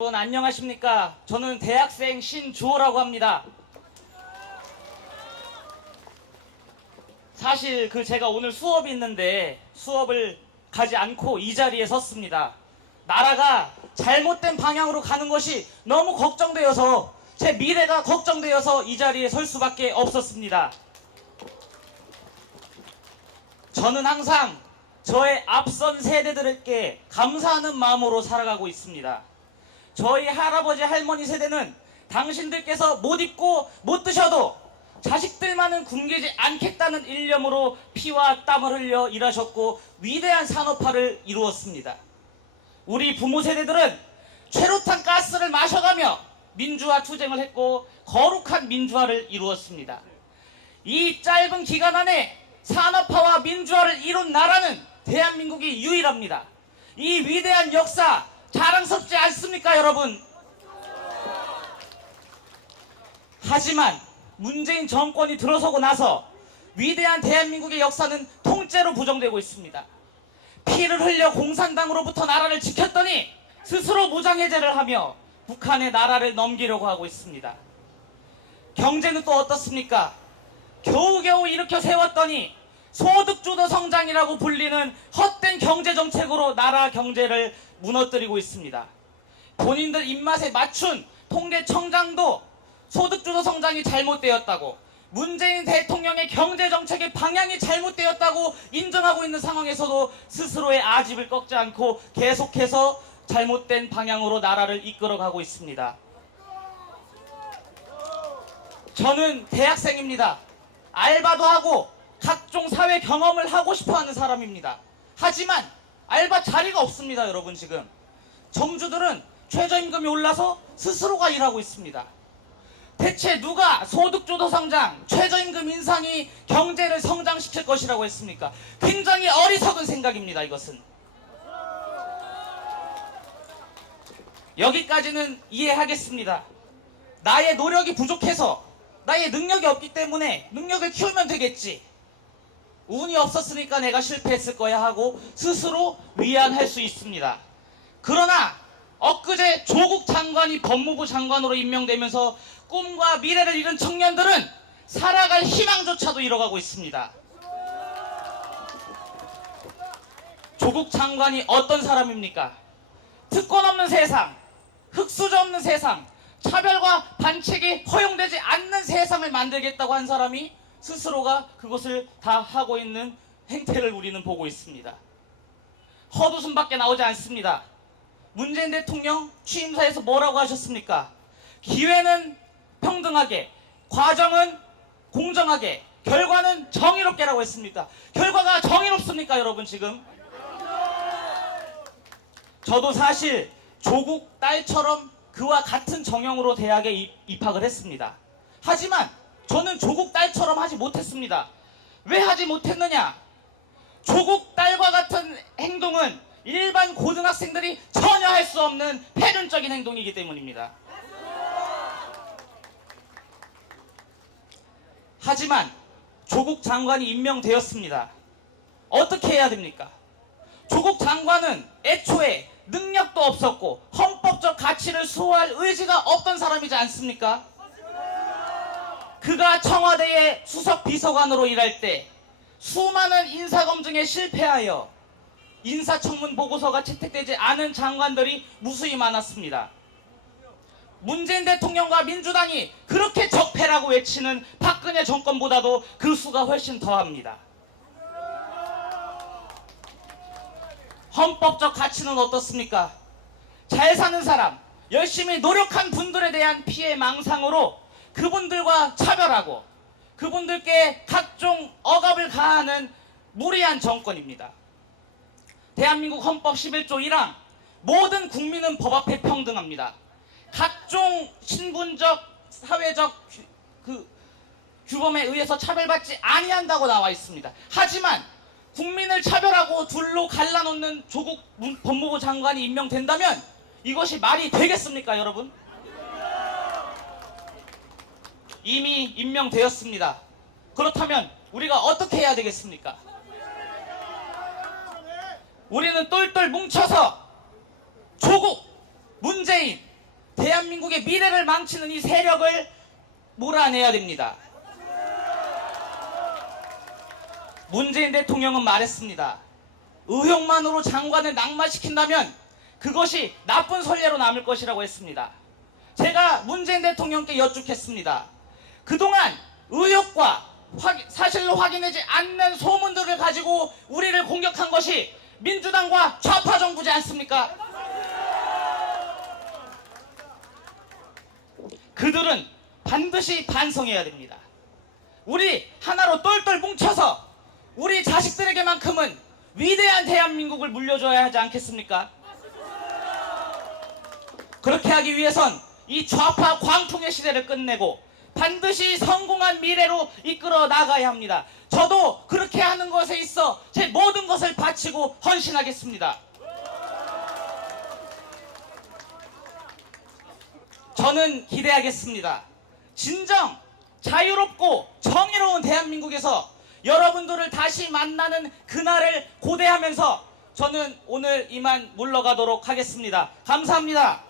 여러분 안녕하십니까? 저는 대학생 신주호라고 합니다. 사실 제가 오늘 수업이 있는데 수업을 가지 않고 이 자리에 섰습니다. 나라가 잘못된 방향으로 가는 것이 너무 걱정되어서 제 미래가 걱정되어서 이 자리에 설 수밖에 없었습니다. 저는 항상 저의 앞선 세대들에게 감사하는 마음으로 살아가고 있습니다. 저희 할아버지 할머니 세대는 당신들께서 못 입고 못 드셔도 자식들만은 굶기지 않겠다는 일념으로 피와 땀을 흘려 일하셨고 위대한 산업화를 이루었습니다. 우리 부모 세대들은 최루탄 가스를 마셔가며 민주화 투쟁을 했고 거룩한 민주화를 이루었습니다. 이 짧은 기간 안에 산업화와 민주화를 이룬 나라는 대한민국이 유일합니다. 이 위대한 역사 자랑스럽지 않습니까, 여러분? 하지만 문재인 정권이 들어서고 나서 위대한 대한민국의 역사는 통째로 부정되고 있습니다. 피를 흘려 공산당으로부터 나라를 지켰더니 스스로 무장해제를 하며 북한의 나라를 넘기려고 하고 있습니다. 경제는 또 어떻습니까? 겨우겨우 일으켜 세웠더니 소득주도 성장이라고 불리는 헛된 경제정책으로 나라 경제를 무너뜨리고 있습니다. 본인들 입맛에 맞춘 통계청장도 소득주도 성장이 잘못되었다고, 문재인 대통령의 경제정책의 방향이 잘못되었다고 인정하고 있는 상황에서도 스스로의 아집을 꺾지 않고 계속해서 잘못된 방향으로 나라를 이끌어가고 있습니다. 저는 대학생입니다. 알바도 하고 각종 사회 경험을 하고 싶어하는 사람입니다. 하지만 알바 자리가 없습니다. 여러분, 지금 정주들은 최저임금이 올라서 스스로가 일하고 있습니다. 대체 누가 소득주도 성장, 최저임금 인상이 경제를 성장시킬 것이라고 했습니까? 굉장히 어리석은 생각입니다. 이것은. 여기까지는 이해하겠습니다. 나의 노력이 부족해서, 나의 능력이 없기 때문에 능력을 키우면 되겠지, 운이 없었으니까 내가 실패했을 거야 하고 스스로 위안할 수 있습니다. 그러나 엊그제 조국 장관이 법무부 장관으로 임명되면서 꿈과 미래를 잃은 청년들은 살아갈 희망조차도 잃어가고 있습니다. 조국 장관이 어떤 사람입니까? 특권 없는 세상, 흑수저 없는 세상, 차별과 반칙이 허용되지 않는 세상을 만들겠다고 한 사람이 스스로가 그것을 다 하고 있는 행태를 우리는 보고 있습니다. 헛웃음밖에 나오지 않습니다. 문재인 대통령 취임사에서 뭐라고 하셨습니까? 기회는 평등하게, 과정은 공정하게, 결과는 정의롭게라고 했습니다. 결과가 정의롭습니까, 여러분? 지금 저도 사실 조국 딸처럼 그와 같은 정형으로 대학에 입학을 했습니다. 하지만 저는 조국 딸처럼 하지 못했습니다. 왜 하지 못했느냐? 조국 딸과 같은 행동은 일반 고등학생들이 전혀 할 수 없는 패륜적인 행동이기 때문입니다. 하지만 조국 장관이 임명되었습니다. 어떻게 해야 됩니까? 조국 장관은 애초에 능력도 없었고 헌법적 가치를 수호할 의지가 없던 사람이지 않습니까? 그가 청와대의 수석 비서관으로 일할 때 수많은 인사검증에 실패하여 인사청문 보고서가 채택되지 않은 장관들이 무수히 많았습니다. 문재인 대통령과 민주당이 그렇게 적폐라고 외치는 박근혜 정권보다도 그 수가 훨씬 더합니다. 헌법적 가치는 어떻습니까? 잘 사는 사람, 열심히 노력한 분들에 대한 피해 망상으로 그분들과 차별하고 그분들께 각종 억압을 가하는 무리한 정권입니다. 대한민국 헌법 11조 1항 모든 국민은 법 앞에 평등합니다. 각종 신분적, 사회적 규범에 의해서 차별받지 아니한다고 나와 있습니다. 하지만 국민을 차별하고 둘로 갈라놓는 조국 법무부 장관이 임명된다면 이것이 말이 되겠습니까, 여러분? 이미 임명되었습니다. 그렇다면 우리가 어떻게 해야 되겠습니까? 우리는 똘똘 뭉쳐서 조국, 문재인, 대한민국의 미래를 망치는 이 세력을 몰아내야 됩니다. 문재인 대통령은 말했습니다. 의혹만으로 장관을 낙마시킨다면 그것이 나쁜 선례로 남을 것이라고 했습니다. 제가 문재인 대통령께 여쭙겠습니다. 그동안 의혹과 사실로 확인되지 않는 소문들을 가지고 우리를 공격한 것이 민주당과 좌파 정부지 않습니까? 그들은 반드시 반성해야 됩니다. 우리 하나로 똘똘 뭉쳐서 우리 자식들에게만큼은 위대한 대한민국을 물려줘야 하지 않겠습니까? 그렇게 하기 위해선 이 좌파 광풍의 시대를 끝내고 반드시 성공한 미래로 이끌어 나가야 합니다. 저도 그렇게 하는 것에 있어 제 모든 것을 바치고 헌신하겠습니다. 저는 기대하겠습니다. 진정 자유롭고 정의로운 대한민국에서 여러분들을 다시 만나는 그날을 고대하면서 저는 오늘 이만 물러가도록 하겠습니다. 감사합니다.